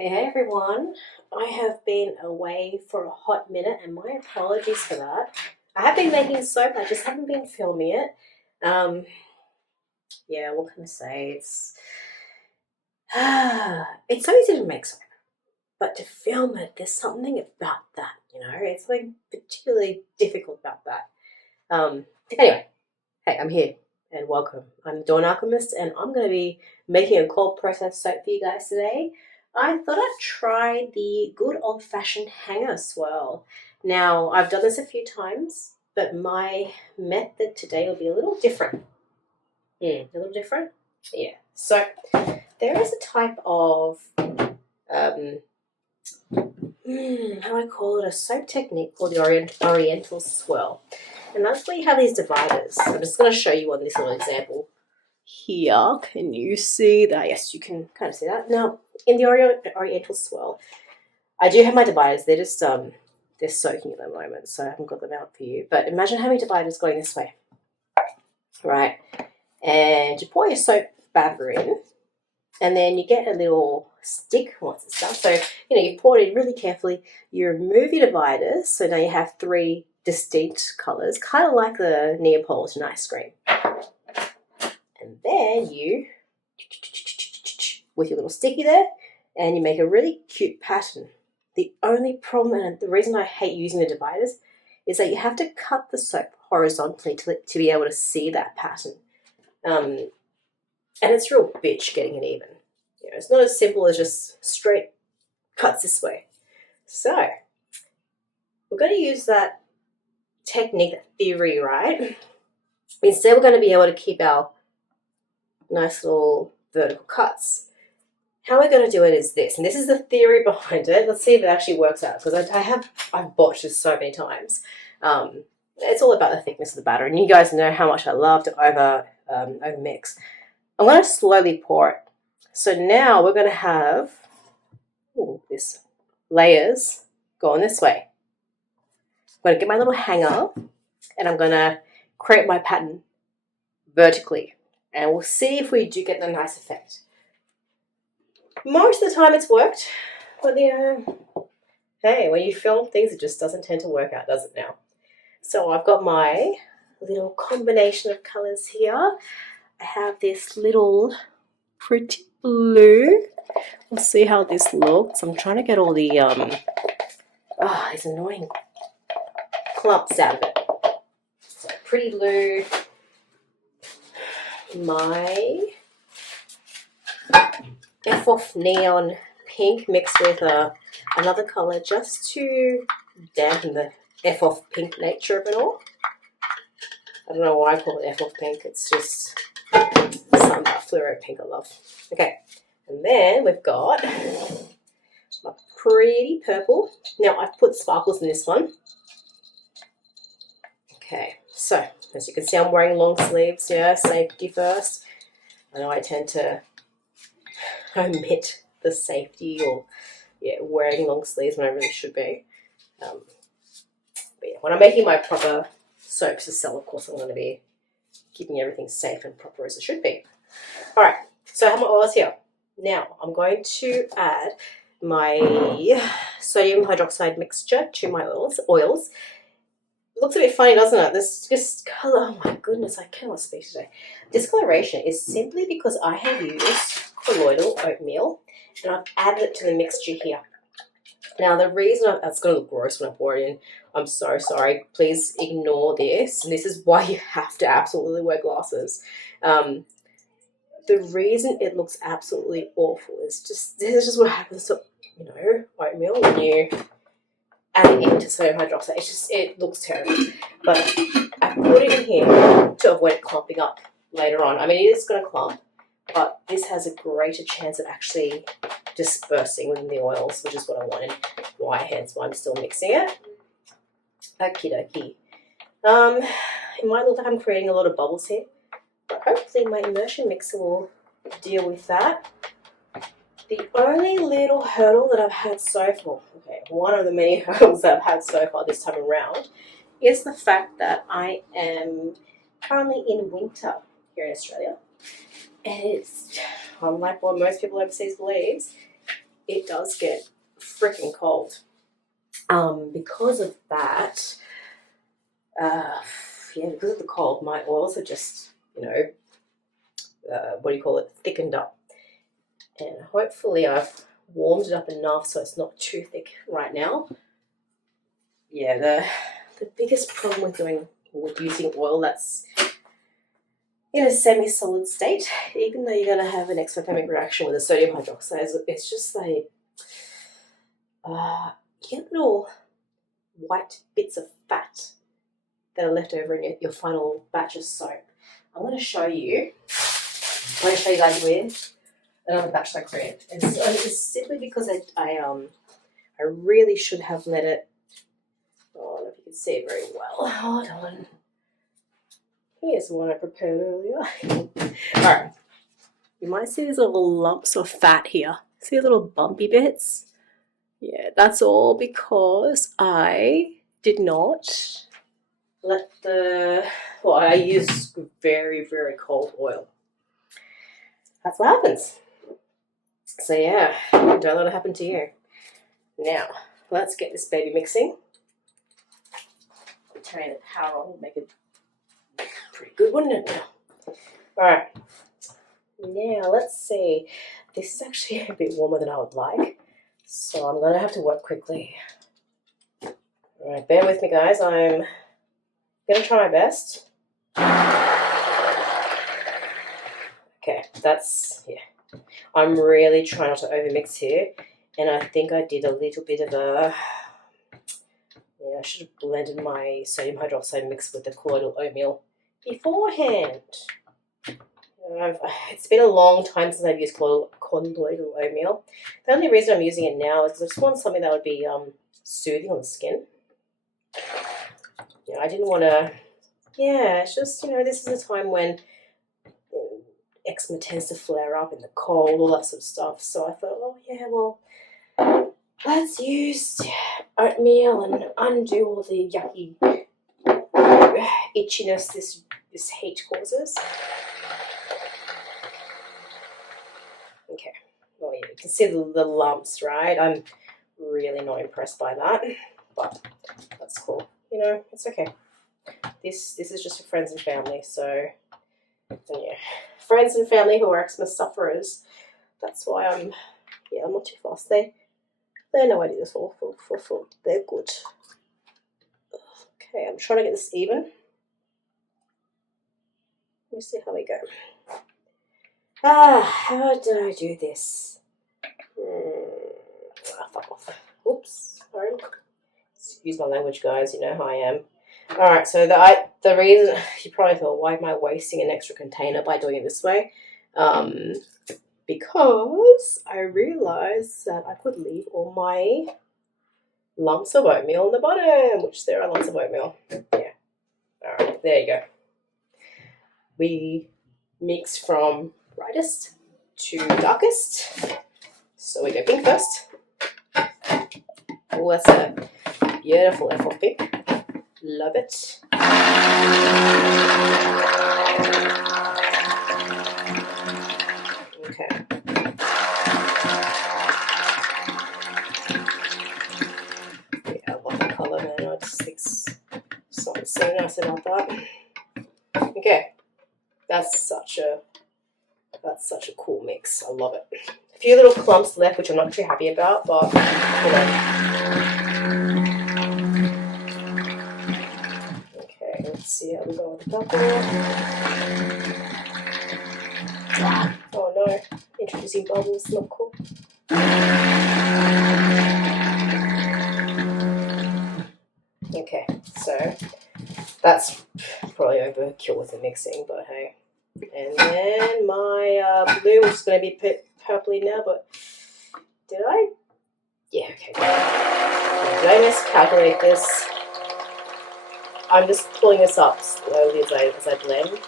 Hey everyone, I have been away for a hot minute and my apologies for that. I have been making soap, I just haven't been filming it. Um, yeah, what can I say? It's so easy to make soap, but to film it, there's something about that, it's something particularly difficult about that. Anyway, hey, I'm here and welcome. I'm Dawn Alchemist and I'm going to be making a cold process soap for you guys today. I thought I'd try the good old-fashioned hanger swirl. Now, I've done this a few times, but my method today will be a little different. A little different? Yeah. So, there is a type of, how do I call it, a soap technique called the Oriental Swirl. And that's where you have these dividers. I'm just going to show you on this little example here. Can you see that? Yes, you can kind of see that. Now, in the Oriental Swirl, I do have my dividers. They're just they're soaking at the moment, so I haven't got them out for you. But imagine having dividers going this way, right? And you pour your soap batter in, and then you get a little stick once it's done. So you pour it in really carefully. You remove your dividers, so now you have three distinct colours, kind of like the Neapolitan ice cream. And then you, with your little sticky there, and you make a really cute pattern. The only problem, and the reason I hate using the dividers, is that you have to cut the soap horizontally to be able to see that pattern. And it's real bitch getting it even. It's not as simple as just straight cuts this way. So, we're going to use that technique, that theory, right? Instead, we're going to be able to keep our nice little vertical cuts. How we're going to do it is this, and this is the theory behind it. Let's see if it actually works out, because I've botched this so many times. It's all about the thickness of the batter, and you guys know how much I love to over mix. I'm going to slowly pour it. So now we're going to have this layers going this way. I'm going to get my little hanger, and I'm going to create my pattern vertically, and we'll see if we do get a nice effect. Most of the time it's worked, but hey, when you film things, it just doesn't tend to work out, does it now? So I've got my little combination of colours here. I have this little pretty blue. We'll see how this looks. I'm trying to get all the these annoying clumps out of it. So pretty blue. My F-off neon pink mixed with another colour just to dampen the F-off pink nature of it all. I don't know why I call it F-off pink. It's just something about fluoro pink I love. Okay, and then we've got my pretty purple. Now I've put sparkles in this one. Okay, so as you can see, I'm wearing long sleeves. Yeah, safety first. I know I tend to omit the safety or wearing long sleeves when I really should be. But yeah, when I'm making my proper soaps to sell, of course, I'm going to be keeping everything safe and proper as it should be. All right, so I have my oils here. Now I'm going to add my sodium hydroxide mixture to my oils. It looks a bit funny, doesn't it? This colour, oh my goodness, I cannot speak today. Discoloration is simply because I have used Colloidal Oatmeal and I've added it to the mixture here. Now the reason that's going to look gross when I pour it in, I'm so sorry, please ignore this, and this is why you have to absolutely wear glasses. The reason it looks absolutely awful is this is just what happens to oatmeal when you add it into sodium hydroxide. It looks terrible, but I put it in here to avoid it clumping up later on. I mean, it is going to clump, but this has a greater chance of actually dispersing within the oils, which is what I wanted. Hence why I'm still mixing it. Okie dokie. It might look like I'm creating a lot of bubbles here, but hopefully my immersion mixer will deal with that. The only little hurdle that I've had so far, one of the many hurdles that I've had so far this time around, is the fact that I am currently in winter here in Australia. And it's, unlike what most people overseas believes, it does get freaking cold. Because of that, because of the cold, my oils are just, thickened up. And hopefully I've warmed it up enough so it's not too thick right now. Yeah, the biggest problem with using oil that's in a semi-solid state, even though you're going to have an exothermic reaction with the sodium hydroxide, it's just like you get little white bits of fat that are left over in your final batch of soap. I'm going to show you guys with another batch that I created. It's simply because I really should have let it. I don't know if you can see it very well. Hold on. Here's the one I prepared earlier. Alright. You might see these little lumps of fat here. See the little bumpy bits? Yeah, that's all because I did not let I use very, very cold oil. That's what happens. So yeah, don't let it happen to you. Now, let's get this baby mixing. Turn the power on, make it pretty good, wouldn't it now? Alright, now let's see. This is actually a bit warmer than I would like, so I'm going to have to work quickly. Alright, bear with me guys, I'm going to try my best. Okay, I'm really trying not to overmix here, and I think I did a little bit of I should have blended my sodium hydroxide mix with the colloidal oatmeal beforehand. It's been a long time since I've used colloidal oatmeal. The only reason I'm using it now is because I just want something that would be soothing on the skin. I didn't want to. Yeah, it's just this is a time when eczema tends to flare up in the cold, all that sort of stuff. So I thought, oh yeah, well, let's use oatmeal and undo all the yucky itchiness this heat causes. Okay, well, yeah, you can see the lumps, right? I'm really not impressed by that, but that's cool. It's okay. This is just for friends and family, so yeah, friends and family who are eczema sufferers. That's why I'm not too fast. They know I do this all for they're good. Okay, I'm trying to get this even. Let me see how we go. How did I do this? Fuck off. Oops, sorry. Excuse my language, guys. You know how I am. Alright, so the reason, you probably thought, why am I wasting an extra container by doing it this way? Because I realised that I could leave all my lumps of oatmeal on the bottom, which there are lumps of oatmeal. Yeah. Alright, there you go. We mix from brightest to darkest. So we go pink first. Oh, that's a beautiful F pink. Love it. Okay. Yeah, I love the colour, man. I just think something so nice about that. Okay. That's such a cool mix. I love it. A few little clumps left, which I'm not too happy about, but Okay, let's see how we go with the bubble. Oh no, introducing bubbles, not cool. Okay, so that's probably overkill with the mixing, but hey. And then my blue is going to be purpley now, but did I? Yeah, okay. Did I miscalculate this? I'm just pulling this up slowly as I blend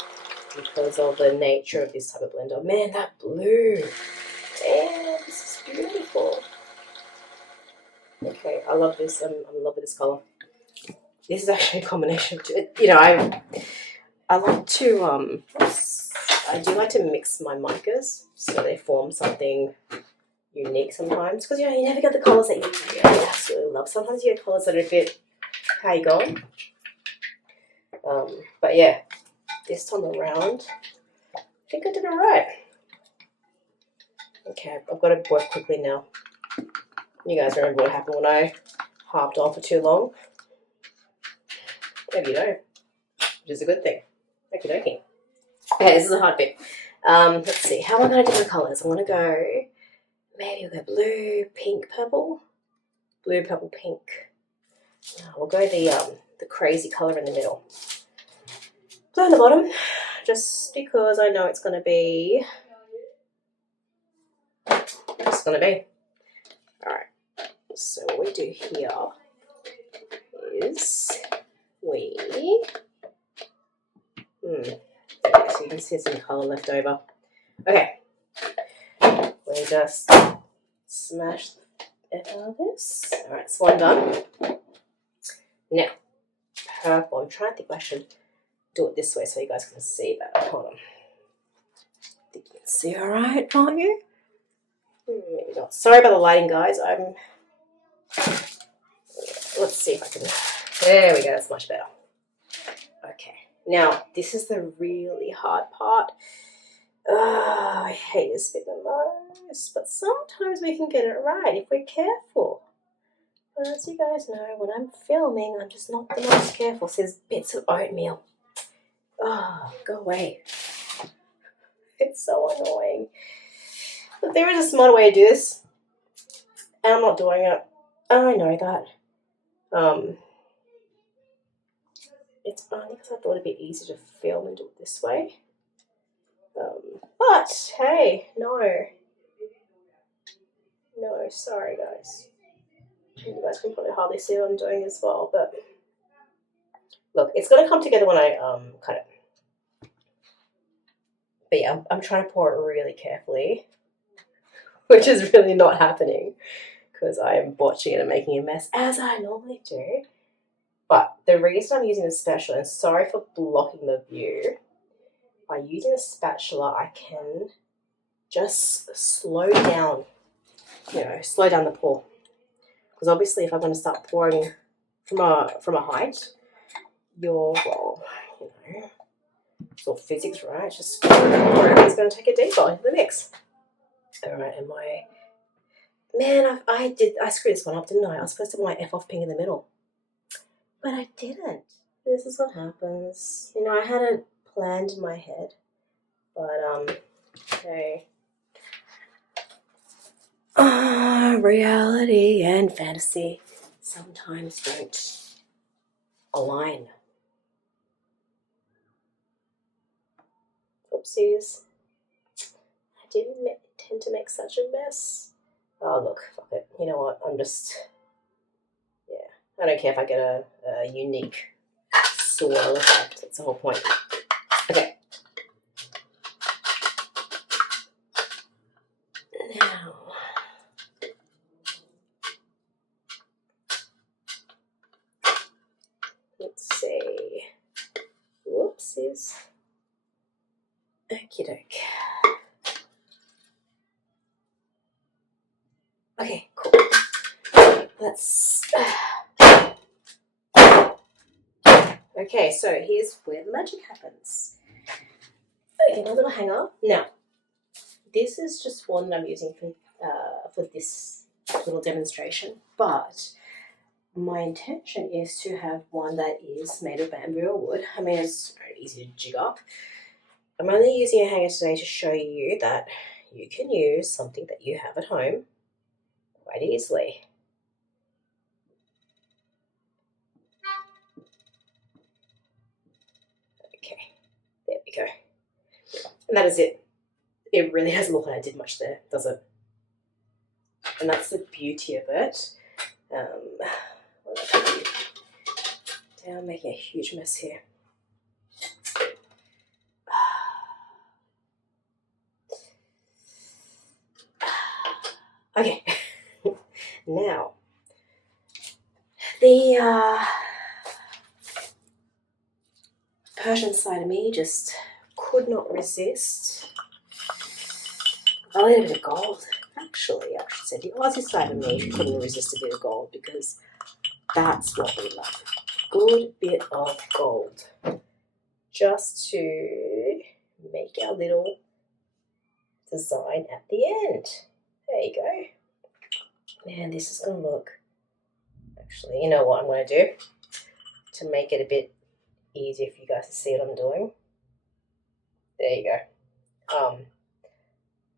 because of the nature of this type of blender. Man, that blue. Damn, this is beautiful. Okay, I love this. I'm in love with this color. This is actually a combination of I do like to mix my micas so they form something unique sometimes, because you never get the colours that you really absolutely love. Sometimes you get colours that are a bit, how you going? But yeah, this time around, I think I did all right. Okay, I've got to work quickly now. You guys remember what happened when I harped on for too long? Maybe you don't, which is a good thing. Okie dokie. Okay, this is a hard bit. Let's see, how am I going to do the colours? I want to go, maybe we'll go blue, pink, purple. Blue, purple, pink. We'll go the crazy colour in the middle. Blue on the bottom, just because I know it's going to be. Alright, so what we do here is we. Okay, so you can see some colour left over. Okay, we just smash the F out of this. Alright, so one done. Now, purple. I'm trying to think if I should do it this way so you guys can see better. Hold on. I think you can see alright, can't you? Maybe not. Sorry about the lighting, guys. Let's see if I can. There we go. That's much better. Okay. Now, this is the really hard part. I hate this bit the most, but sometimes we can get it right if we're careful. But as you guys know, when I'm filming, I'm just not the most careful. So there's bits of oatmeal. Oh, go away. It's so annoying. But there is a smart way to do this, and I'm not doing it. I know that. It's only because I thought it'd be easier to film and do it this way. But hey, no, sorry guys. You guys can probably hardly see what I'm doing as well, but look, it's gonna come together when I cut it. But yeah, I'm trying to pour it really carefully, which is really not happening because I am botching it and making a mess as I normally do. But the reason I'm using the spatula, and sorry for blocking the view, by using a spatula I can just slow down, slow down the pour. Because obviously if I'm going to start pouring from a height, it's all physics, right? It's just everything's going to take a deeper into the mix. All right, I screwed this one up, didn't I? I was supposed to put my F off pink in the middle. But I didn't. This is what happens. I had it planned in my head. But, okay. Reality and fantasy sometimes don't align. Oopsies. I didn't tend to make such a mess. Oh, look, fuck it. You know what? I don't care if I get a unique swirl effect. That's the whole point. Okay. Now, let's see. Whoopsies. Okie doke. Okay, cool. Let's. Okay, so here's where the magic happens. Okay, my little hanger. Now, this is just one that I'm using for this little demonstration, but my intention is to have one that is made of bamboo or wood. I mean, it's very easy to jig up. I'm only using a hanger today to show you that you can use something that you have at home quite easily. Okay, there we go. And that is it. It really doesn't look like I did much there, does it? And that's the beauty of it. I'm making a huge mess here. Okay, now the Persian side of me just could not resist a little bit of gold. actually said the Aussie side of me couldn't resist a bit of gold, because that's what we love. Good bit of gold. Just to make our little design at the end. There you go. Man, this is going to look... Actually, you know what I'm going to do? To make it a bit easier for you guys to see what I'm doing. There you go.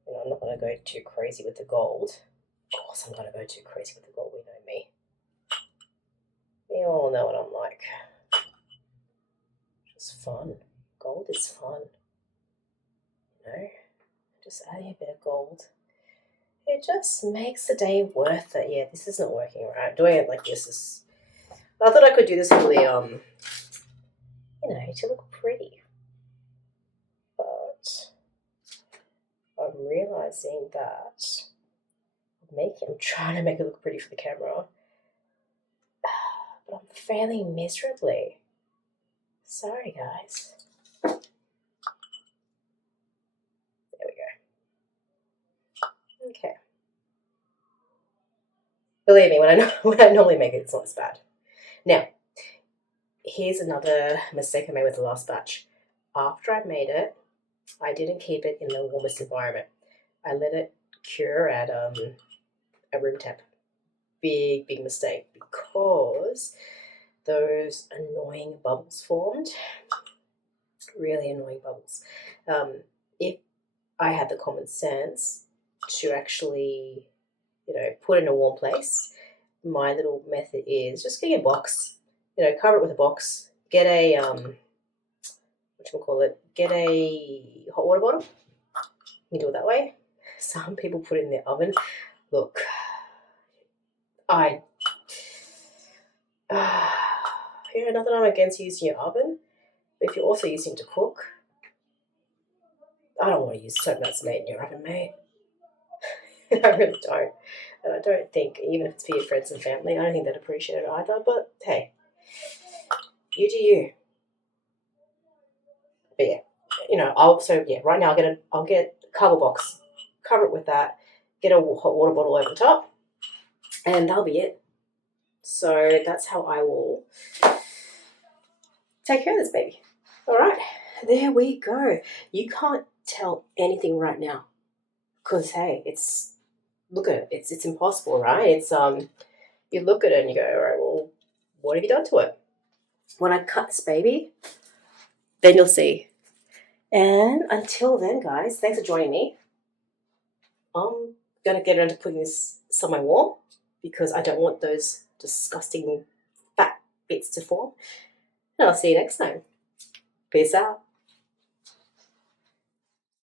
You know, I'm not going to go too crazy with the gold. Of course I'm going to go too crazy with the gold, we know me. We all know what I'm like. Just fun. Gold is fun. You know? Just adding a bit of gold. It just makes the day worth it. Yeah, this isn't working right. Doing it like this is... I thought I could do this for the, you know, to look pretty. But I'm realizing that I'm trying to make it look pretty for the camera, but I'm failing miserably. Sorry, guys. There we go. Okay. Believe me, when I normally make it, it's not as bad. Now, here's another mistake I made with the last batch. After I made it, I didn't keep it in the warmest environment. I let it cure at a room temp. Big mistake, because those annoying bubbles formed. Really annoying bubbles. If I had the common sense to actually, you know, put it in a warm place, my little method is just get a box, you know, cover it with a box, get a get a hot water bottle. You can do it that way. Some people put it in the oven. Look, you know, not that I'm against using your oven, but if you're also using it to cook, I don't want to use something that's made in your oven, mate. I really don't. And I don't think, even if it's for your friends and family, I don't think they'd appreciate it either. But hey, you do you. But yeah, you know, right now I'll get a cardboard box, cover it with that, get a hot water bottle over the top, and that'll be it. So that's how I will take care of this baby. All right, there we go. You can't tell anything right now, because hey, look at it. It's impossible, right? It's you look at it and you go, all right, well, what have you done to it? When I cut this baby, then you'll see. And until then, guys, thanks for joining me. I'm gonna get around to putting this somewhere warm, because I don't want those disgusting fat bits to form. And I'll see you next time. Peace out.